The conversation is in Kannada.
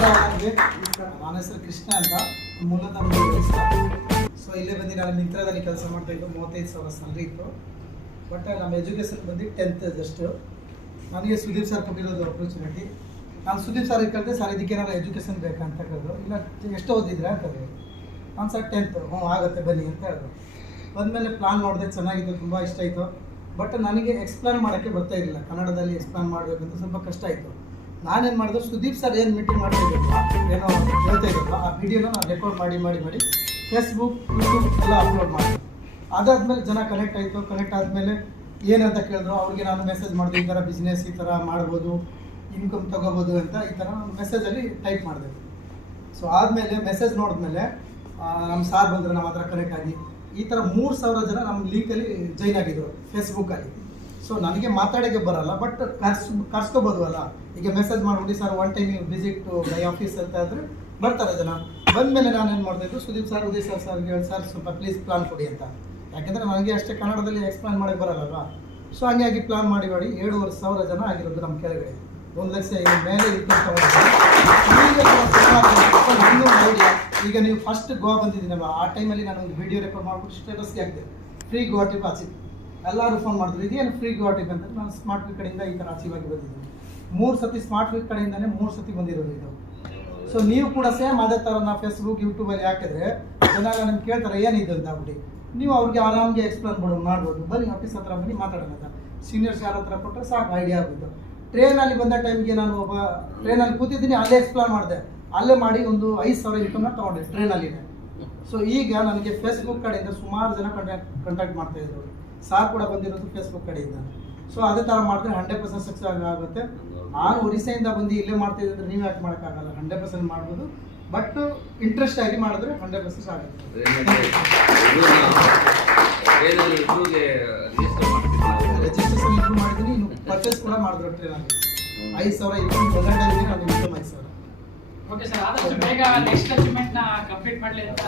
ನಮಸ್ಕಾರ ನನಗೆ. ನನ್ನ ಹೆಸರು ಕೃಷ್ಣ ಅಂತ, ಮೂಲತಃ ಸೊ ಇಲ್ಲೇ ಬಂದು ನಾನು ಮಿಂತ್ರದಲ್ಲಿ ಕೆಲಸ ಮಾಡ್ತಾ ಇದ್ದು. 35,000 ಸ್ಯಾಲ್ರಿ ಇತ್ತು. ಬಟ್ ನಮ್ಮ ಎಜುಕೇಷನ್ ಬಂದು 10th ಜಸ್ಟ್. ನನಗೆ ಸುದೀಪ್ ಸರ್ ಕೊಟ್ಟಿರೋದು ಅಪರ್ಚುನಿಟಿ. ನಾನು ಸುದೀಪ್ ಸರ್ ಕೇಳಿದೆ, ಸರ್ ಇದಕ್ಕೆ ಏನಾದ್ರು ಎಜುಕೇಷನ್ ಬೇಕಂತ ಕೇಳಿದ್ರು. ಇಲ್ಲ ಎಷ್ಟು ಓದಿದ್ರೆ ಅಂತ ಹೇಳಿದ್ರು. ನಾನು ಸರ್ 10th, ಆಗುತ್ತೆ ಬನ್ನಿ ಅಂತ ಹೇಳಿದ್ರು. ಬಂದಮೇಲೆ ಪ್ಲಾನ್ ಮಾಡಿದೆ, ಚೆನ್ನಾಗಿತ್ತು, ತುಂಬ ಇಷ್ಟ ಆಯಿತು. ಬಟ್ ನನಗೆ ಎಕ್ಸ್ಪ್ಲೇನ್ ಮಾಡೋಕ್ಕೆ ಬರ್ತಾ ಇರಲಿಲ್ಲ. ಕನ್ನಡದಲ್ಲಿ ಎಕ್ಸ್ಪ್ಲೇನ್ ಮಾಡಬೇಕಂತ ಸ್ವಲ್ಪ ಕಷ್ಟ ಆಯಿತು. ನಾನೇನು ಮಾಡಿದೆ, ಸುದೀಪ್ ಸರ್ ಏನು ಮೀಟಿಂಗ್ ಮಾಡ್ತಾ ಇದ್ರಲ್ಲ, ಏನೋ ಹೇಳ್ತಾ ಇದ್ರಲ್ಲ, ಆ ವಿಡಿಯೋನ ನಾನು ರೆಕಾರ್ಡ್ ಮಾಡಿ ಫೇಸ್ಬುಕ್, ಯೂಟ್ಯೂಬ್ ಎಲ್ಲ ಅಪ್ಲೋಡ್ ಮಾಡಿದೆ. ಅದಾದಮೇಲೆ ಜನ ಕನೆಕ್ಟ್ ಆಯಿತು. ಕನೆಕ್ಟ್ ಆದಮೇಲೆ ಏನಂತ ಕೇಳಿದ್ರು. ಅವ್ರಿಗೆ ನಾನು ಮೆಸೇಜ್ ಮಾಡಿದೆ, ಈ ಥರ ಬಿಸ್ನೆಸ್ ಈ ಥರ ಮಾಡ್ಬೋದು, ಇನ್ಕಮ್ ತೊಗೋಬೋದು ಅಂತ ಈ ಥರ ಮೆಸೇಜಲ್ಲಿ ಟೈಪ್ ಮಾಡಿದೆ. ಸೊ ಆದಮೇಲೆ ಮೆಸೇಜ್ ನೋಡಿದ್ಮೇಲೆ ನಮ್ಮ ಸಾರ್ ಬಂದರು ನಮ್ಮ ಹತ್ರ ಕನೆಕ್ಟ್ ಆಗಿ. ಈ ಥರ 3,000 ಜನ ನಮ್ಮ ಲಿಂಕಲ್ಲಿ ಜಾಯ್ನ್ ಆಗಿದ್ರು ಫೇಸ್ಬುಕ್ಕಲ್ಲಿ. ಸೊ ನನಗೆ ಮಾತಾಡೋಕ್ಕೆ ಬರೋಲ್ಲ, ಬಟ್ ಕರ್ಸ್ಕೋಬೋದು ಅಲ್ಲ. ಈಗ ಮೆಸೇಜ್ ಮಾಡ್ಬಿಟ್ಟು ಸರ್ ಒನ್ ಟೈಮ್ ನೀವು ವಿಸಿಟ್ ಮೈ ಆಫೀಸ್ ಅಂತ ಆದರೆ ಬರ್ತಾರೆ ಜನ. ಬಂದಮೇಲೆ ನಾನು ಏನು ಮಾಡ್ತಾಯಿದ್ದು, ಸುದೀಪ್ ಸರ್, ಉದಯ್ ಸರ್ ಹೇಳಿ, ಸರ್ ಸ್ವಲ್ಪ ಪ್ಲೀಸ್ ಪ್ಲಾನ್ ಕೊಡಿ ಅಂತ. ಯಾಕೆಂದರೆ ನನಗೆ ಅಷ್ಟೇ ಕನ್ನಡದಲ್ಲಿ ಎಕ್ಸ್ಪ್ಲೇನ್ ಮಾಡೋಕ್ಕೆ ಬರೋಲ್ಲ. ಸೊ ಹಂಗಾಗಿ ಪ್ಲಾನ್ ಮಾಡಿ 7,500 ಜನ ಆಗಿರೋದು ನಮ್ಮ ಕೆಳಗಡೆ. 1 ಲಕ್ಷ ಮೇಲೆ ಇತ್ತು. ಇನ್ನೂ ಐಡಿಯಾ, ಈಗ ನೀವು ಫಸ್ಟ್ ಗೋವಾ ಬಂದಿದ್ದೀನಲ್ಲ, ಆ ಟೈಮಲ್ಲಿ ನಾನು ಒಂದು ವಿಡಿಯೋ ರೆಕಾರ್ಡ್ ಮಾಡಿಬಿಟ್ಟು ಸ್ಟೇಟಸ್ಗೆ ಹಾಕಿದೆ, ಫ್ರೀ ಗೋವಾ ಟ್ರಿಪ್ ಅಚೀವ್. ಎಲ್ಲರೂ ಫೋನ್ ಮಾಡಿದ್ರು, ಇದೇನು ಫ್ರೀ ಗೋವಾ ಟ್ರಿಪ್ ಅಂತ. ನಾನು ಸ್ಮಾರ್ಟ್ ವೀಕ್ ಕಡೆಯಿಂದ ಈ ಥರ ಅಚೀವ್ ಆಗಿ ಬಂದಿದ್ದೀನಿ. 3 ಸತಿ ಸ್ಮಾರ್ಟ್ ವೀಕ್ ಕಡೆಯಿಂದನೇ 3 ಸತಿ ಬಂದಿರೋದು ಇದು. ಸೊ ನೀವು ಕೂಡ ಸೇಮ್ ಅದೇ ಥರ ನಾವು ಫೇಸ್ಬುಕ್, ಯೂಟ್ಯೂಬಲ್ಲಿ ಹಾಕಿದ್ರೆ ಜನ ನಮ್ಗೆ ಕೇಳ್ತಾರೆ ಏನಿದೆ ಅಂತ ಆಗ್ಬಿಟ್ಟು. ನೀವು ಅವ್ರಿಗೆ ಆರಾಮ್ಗೆ ಎಕ್ಸ್ಪ್ಲೇನ್ ಮಾಡ್ಬೋದು. ಬನ್ನಿ ಆಫೀಸ್ ಹತ್ರ ಬನ್ನಿ ಮಾತಾಡೋಣ ಅಂತ. ಸೀನಿಯರ್ಸ್ ಯಾರ ಹತ್ರ ಕೊಟ್ಟರೆ ಸಾಕು, ಐಡಿಯಾ ಆಗುತ್ತೆ. ಟ್ರೈನಲ್ಲಿ ಬಂದ ಟೈಮ್ಗೆ ನಾನು ಒಬ್ಬ ಟ್ರೈನಲ್ಲಿ ಕೂತಿದ್ದೀನಿ, ಅಲ್ಲೇ ಎಕ್ಸ್ಪ್ಲೇನ್ ಮಾಡಿದೆ. ಅಲ್ಲೇ ಮಾಡಿ ಒಂದು 5,000 ಇನ್ಕಮ್ನ ತೊಗೊಂಡೆ ಟ್ರೈನಲ್ಲಿದೆ. ಸೊ ಈಗ ನನಗೆ ಫೇಸ್ಬುಕ್ ಕಡೆಯಿಂದ ಸುಮಾರು ಜನ ಕಾಂಟ್ಯಾಕ್ಟ್ ಮಾಡ್ತಾಯಿದ್ರು. ಸಾರ್ ಕೂಡ ಬಂದಿರೋದು ಫೇಸ್ಬುಕ್ ಕಡೆಯಿಂದ. ಸೊ ಅದೇ ಥರ ಮಾಡಿದ್ರೆ 100% ಸಕ್ಸಸ್ ಆಗುತ್ತೆ. ನಾನು ಒರಿಸ್ಸೆಯಿಂದ ಬಂದು ಇಲ್ಲೇ ಮಾಡ್ತಿದ್ದೆ ಅಂದರೆ ನೀವು ಯಾಕೆ ಮಾಡೋಕ್ಕಾಗಲ್ಲ. 100% ಮಾಡ್ಬೋದು. ಬಟ್ ಇಂಟ್ರೆಸ್ಟ್ ಆಗಿ ಮಾಡಿದ್ರೆ 100% ಆಗುತ್ತೆ. ರಿಜಿಸ್ಟ್ರೇಷನ್ ಇಂಪ್ರೂವ್ ಮಾಡಿದ್ದೀನಿ. ಇನ್ನು ಪರ್ಚೇಸ್ ಕೂಡ ಮಾಡಿದ್ರು ಟ್ರೈನಲ್ಲಿ. 5,000 ಇನ್ಕಮ್ ಬಜೆಟಲ್ಲಿ ನಾನು ಇನ್ಕಮ್ 5,000. ಓಕೆ ಸರ್, ಆದಷ್ಟು ಬೇಗ ನೆಕ್ಸ್ಟ್ ಅಚೀವ್ಮೆಂಟ್ನ ಕಂಪ್ಲೀಟ್ ಮಾಡಲಿ ಅಂತ